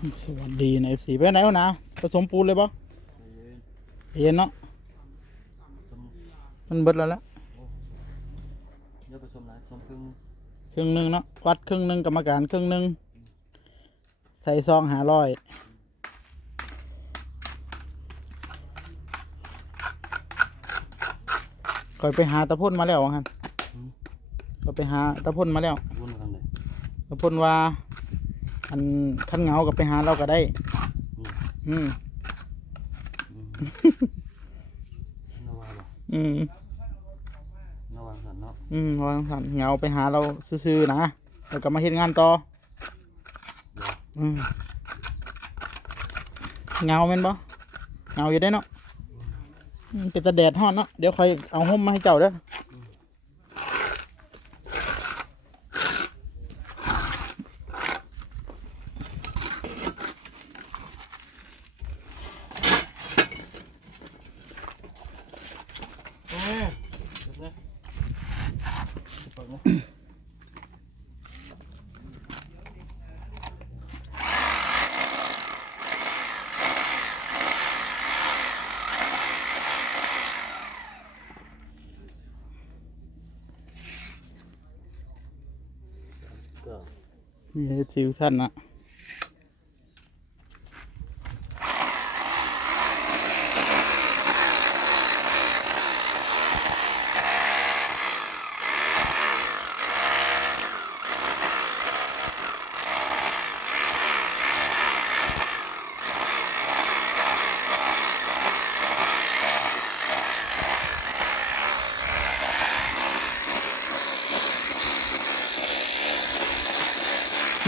สวัสดีในเอฟซีไปไหนวะนะผสมปูนเลยปะเย็นเนาะมันเบิดแล้วละเดี๋ยวผสมหลายผสมครึ่งครึ่งหนึ่งเนาะวัดครึ่งหนึ่งกรรมการครึ่งหนึ่งใส่ซองหาร้อยก่อยไปหาตะพ่นมาแล้วว่างั้นก็ไปหาตะพ่นมาแล้ววุ้นกันเลยตะพ่นว่า อันขั้นเหงากับไปหาเราก็ได้ อืมนาวาบ่อืมนาวาสันเนาะอืมวางสันเหงาไปหาเราซื่อๆนะแล้วก็มาเฮ็ดงานต่ออืมเหงาแม่นบ่เหงาอยู่ได้เนาะอืมเป็นตะแดดฮ้อนเนาะเดี๋ยวคอยเอาห่มมาให้เจ้าเด้อ เอ๊ะเดี๋ยวนะเปิดนะ ก็ มีทิวท่านนะ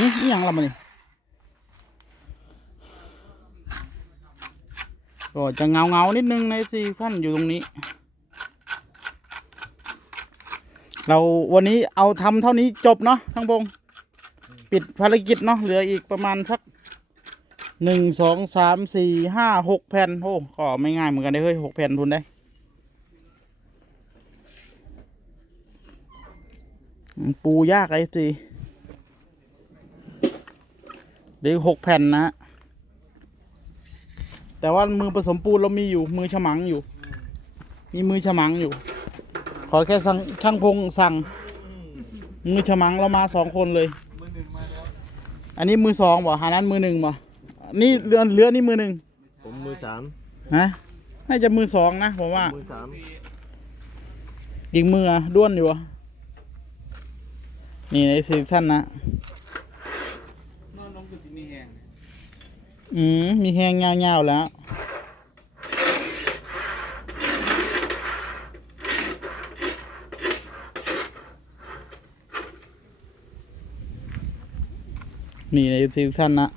นี่ยังละมันนี่ก็จะเงาเงานิดนึงในสิท่นอยู่ตรงนี้ เราวันนี้เอาทำเท่านี้จบเนาะทั้งพงปิดภารกิจเนาะเหลืออีกประมาณสักหนึ่งสองสามสี่ห้าหกแผ่นโอ้ก็ไม่ง่ายเหมือนกันได้เฮ้ยหกแผ่นทุนได้ปูยากไอ้สิ เหลืออกหกแผ่นนะ แต่ว่ามือผสมปูนเรามีอยู่มือฉมังอยู่ มีมือฉมังอยู่ ขอแค่สั่งช่างพงสั่ง มือฉมังเรามาสองคนเลย มือหนึ่งมาแล้ว อันนี้มือสองบ่หานั้นมือหนึ่งบ่นี่เรือเรือนี่มือหนึ่งผมมือสามฮะน่าจะมือสองนะผมว่า มือสามอีกมืออะด้วนอยู่อะนี่ในฟิกท่านนะ นอนน้องคือที่มีแหง อืม มีแห้งเงาๆแล้ว นี่ในฟิวชั่นนะ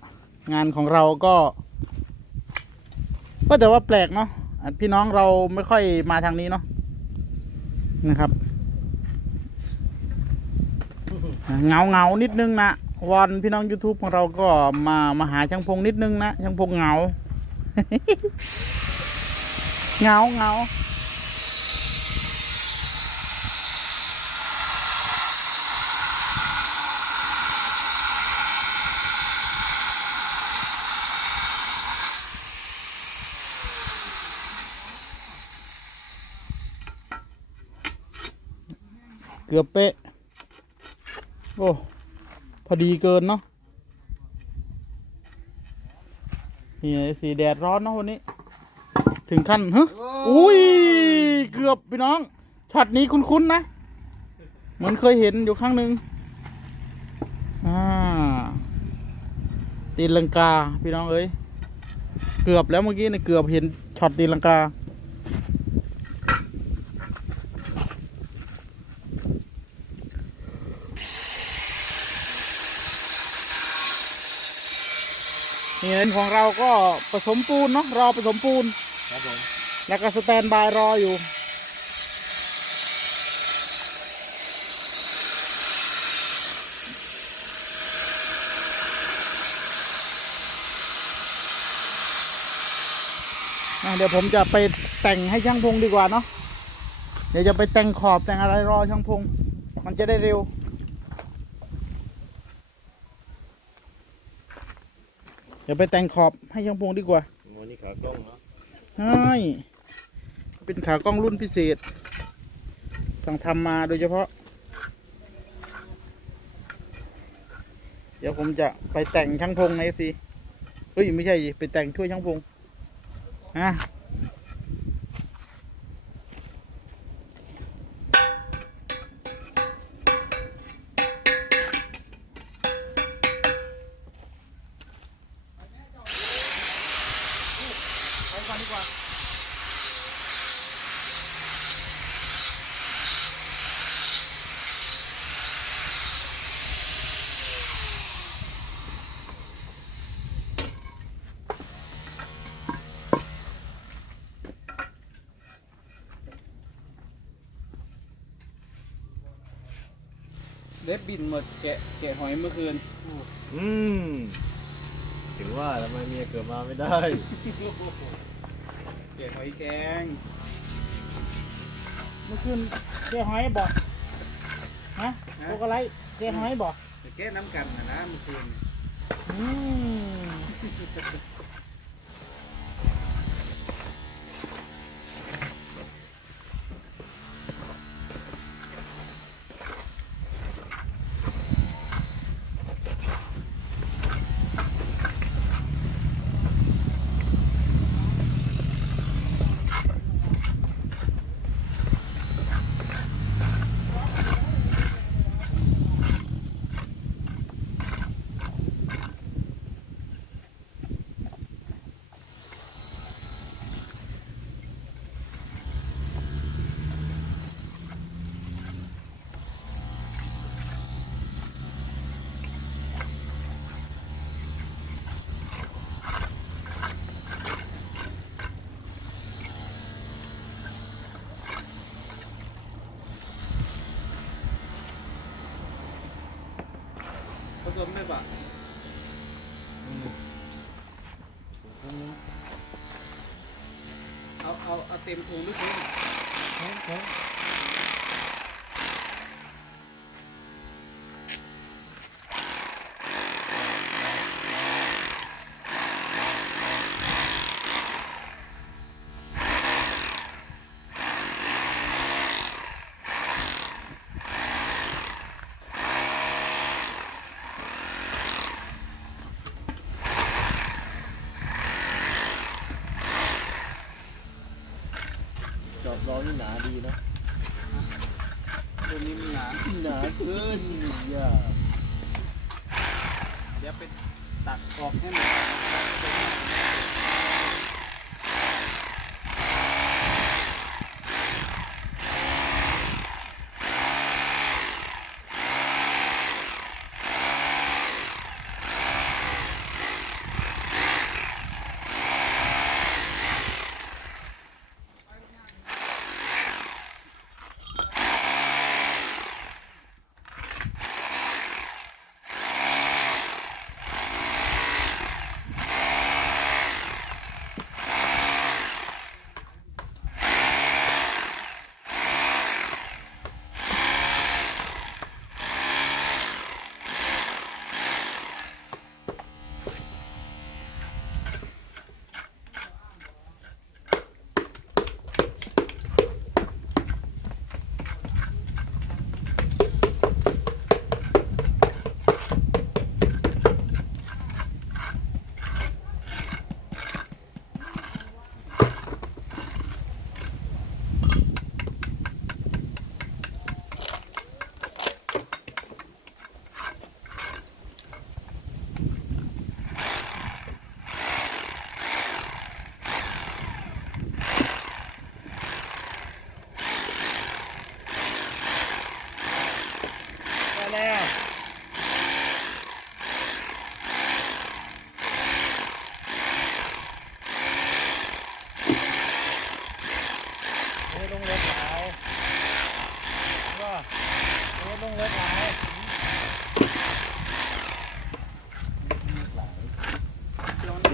งานของเราก็ ก็แต่ว่าแปลกเนาะพี่น้องเราไม่ค่อยมาทางนี้เนาะนะครับ เงาเงานิดนึงนะ วอนพี่น้อง YouTube ของเราก็มามาหาช่างพงนิดนึงนะช่างพงเหงาเหงาเหงาเกือบเป๊ะโอ้ พอดีเกินเนาะนี่สีแดดร้อนเนาะวันนี้ ถึงขั้นฮะอุ้ย เกือบพี่น้องช็อตนี้คุ้นๆนะ เหมือนเคยเห็นอยู่ครั้งหนึ่งอ่าตีลังกา พี่น้องเอ้ย เกือบแล้วเมื่อกี้เนี่ยเกือบเห็นช็อตตีลังกา นี่เงินของเราก็ผสมปูนเนาะรอผสมปูน ครับผมแล้วก็สแตนบายรออยู่อะเดี๋ยวผมจะไปแต่งให้ช่างพงดีกว่าเนาะเดี๋ยวจะไปแต่งขอบแต่งอะไรรอช่างพง มันจะได้เร็ว เดี๋ยวไปแต่งขอบให้ช่างพงดีกว่าโอ้นี่ขากล้องเนาะใช่เป็นขากล้องรุ่นพิเศษ สั่งทำมาโดยเฉพาะ เดี๋ยวผมจะไปแต่งช่างพงในเอฟซีเฮ้ย ไม่ใช่ดิไปแต่งช่วยช่างพงฮะ เล็บบินหมดแกะแกะหอยเมื่อคืนอืมถึงว่าทำไมเมียเกิดมาไม่ได้ แกะหอยแครงเมื่อคืนแกะหอยบ่ฮะโกกะไรแกะหอยบ่แก้น้ำกันนะนะเมื่อคืนอืมผสมได้ปะเอา เต็มถุงด้วยคุณจ ร้อนนี่หนาดีนะตัวนี้มันหนาหนาเกินอย่าเดี๋ยวไปตัดออกให้หน่อย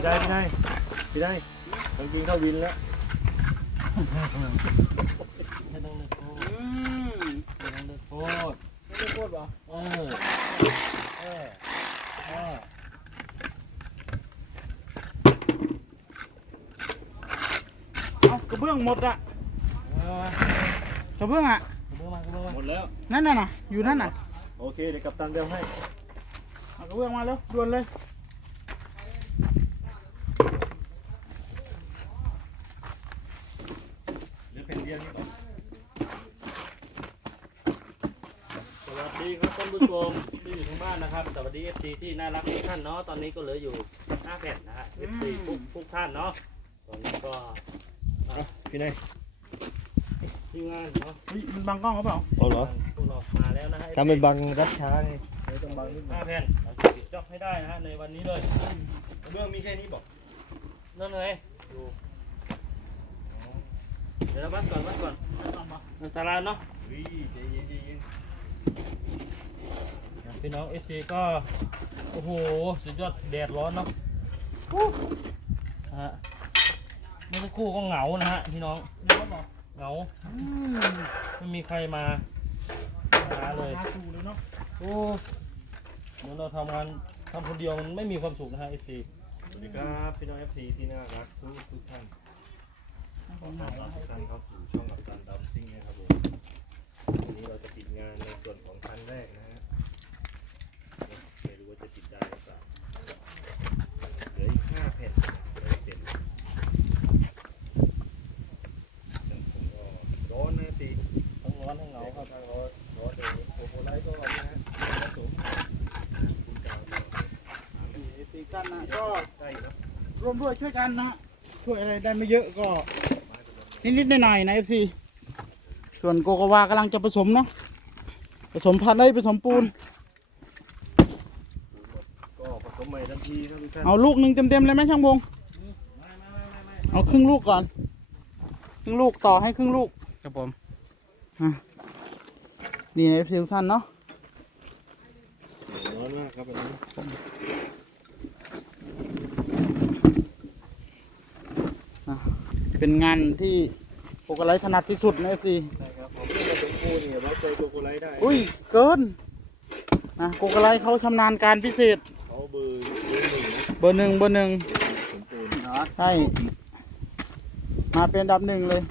ได้พี่ได้พี่ได้กางเกงเข้าวินแล้วไห้องเโคตรไม่อโคตโคตรเหเออเออเออเอากระเบื้องหมดอะกระเบื้องอะกะองะหมดแล้วนั่นน่ะอยู่นั่นน่ะโอเคเดี๋ยวกับตันเดียวให้กระเบื้องมาแล้วด่วนเลย นนะครับ สวัสดีเอฟซีที่น่ารักทุกท่านเนาะตอนนี้ก็เหลืออยู่ห้าแผ่นนะฮะเอฟซีทุกทุกท่านเนาะตอนนี้ก็อะพี่นายทีมงานเนาะเฮ้ยมันบังกล้องหรือเปล่าเอาเหรอพวกเรามาแล้วนะฮะ ทำเป็นบังรัดช้าไงเดี๋ยวต้องบังนิดนึห้างแผ่นเราจะปิดจ็อกให้ได้นะฮะในวันนี้เลยเรื่องมีแค่นี้บอกนั่นเลยดูเดี๋ยวเราวัดก่อนวัดก่อนในศาลาเนาะวิใจเย็นใจเย็น พี่น้องเอฟซีก็ โอ้โห สุดยอดแดดร้อนเนาะฮะเมื่อสักครู่ก็เหงานะฮะพี่น้องเหงาไม่มีใครมาหาเลยหาสู่เลยเนาะโอ้เหมือนเราทำงานทำคนเดียวมันไม่มีความสุขนะฮะเอฟซีสวัสดีครับพี่น้อง FC ที่น่ารักทุกทุกท่านขอต้อนรับทุกท่านเข้าสู่ช่องกัปตันดำซิ่งนะครับผมวันนี้เราจะปิดงานในส่วนของครั้งแรกนะฮะไม่รู้ว่า จะปิดได้หรือเปล่าเหลืออีกห้าแผ่นเลยเสร็จแต่ผมก็ร้อนนะสิทั้งร้อนทั้งเหงาครับถ้าร้อนร้อนเดี๋ยโคโคไลท์ก็นะฮะผสมคุณกาวตีกันนะก็ได้อยู่เนอะร่วมด้วยช่วยกันนะช่วยอะไรได้ไม่เยอะก็ นิดๆหน่อยๆนะเอฟซีส่วนโกโกวากำลังจะผสมเนาะผสมพันธุ์ได้ผสมปูน ก็ผสมใหม่ทันทีครับทุกท่าน เอาลูกหนึ่งเต็มๆเลยไหมช่างพงไม่ไม่ไม่ไม่ไม่เอาครึ่งลูกก่อน ครึ่งลูกต่อให้ครึ่งลูกครับผมอะนี่ในเอฟซีสั้นเนาะร้อนมากครับวันนี้เป็นงานที่โกโกไลท์ถนัดที่สุดในเอฟซีใช่ครับผมเพื่อนผสมปูนเนี่ยไว้ใจโกโกไลท์ได้ อุ้ยเกินนะโกโกไลท์เขาชำนาญการพิเศษ เขาเบอร์เบอร์หนึ่งนะเบอร์หนึ่งเบอร์หนึ่งผสมปูนใช่มาเป็นอันดับหนึ่งเลย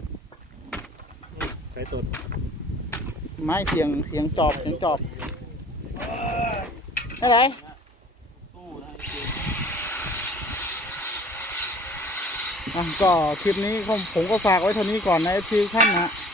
ใช้ตดไม้เสียงเสียงจอบเสียงจอบอะไรสู้นะเอฟซีอะก็คลิปนี้ผมผมก็ฝากไว้เท่านี้ก่อนนะเอฟซีท่านนะค